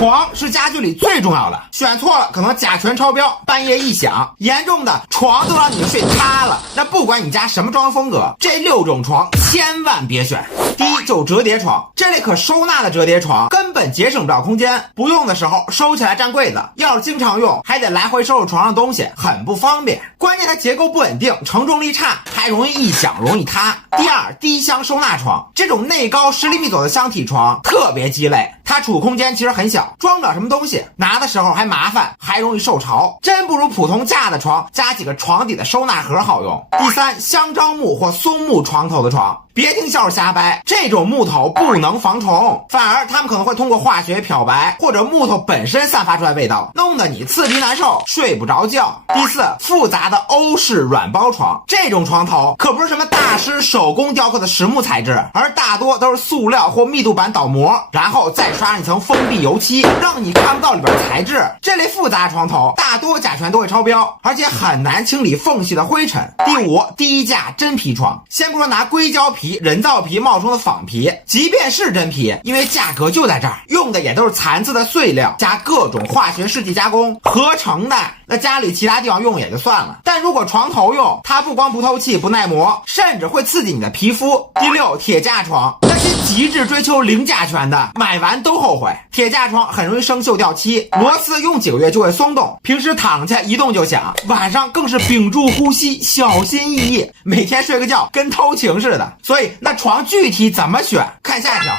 床是家具里最重要的，选错了可能甲醛超标，半夜一响，严重的床都让你睡塌了。那不管你家什么装修风格，这6种床千万别选。第一，就折叠床，这类可收纳的折叠床根本节省不了空间，不用的时候收起来占柜子，要是经常用还得来回收拾床上东西，很不方便。关键它结构不稳定，承重力差，还容易一响容易塌。第二，低箱收纳床，这种内高10厘米左右的箱体床特别鸡肋，它储物空间其实很小，装不了什么东西，拿的时候还麻烦，还容易受潮，真不如普通架的床加几个床底的收纳盒好用。第三，香樟木或松木床头的床，别听销售瞎掰，这种木头不能防虫，反而它们可能会通过化学漂白或者木头本身散发出来味道，弄得你刺鼻难受，睡不着觉。第四，复杂的欧式软包床，这种床头可不是什么大师手工雕刻的实木材质，而大多都是塑料或密度板倒模，然后再刷上一层封闭油漆，让你看不到里边材质。这类复杂床头大多甲醛都会超标，而且很难清理缝隙的灰尘。第五，低价真皮床，先不说拿硅胶皮、人造皮冒充的仿皮，即便是真皮，因为价格就在这儿，用的也都是残次的碎料加各种化学试剂加工合成的，那家里其他地方用也就算了，但如果床头用，它不光不透气不耐磨，甚至会刺激你的皮肤。第六，铁架床，那些极致追求零甲醛的买完都后悔，铁架床很容易生锈掉漆，螺丝用几个月就会松动，平时躺下一动就响，晚上更是屏住呼吸，小心翼翼，每天睡个觉跟偷情似的。所以那床具体怎么选，看下一条。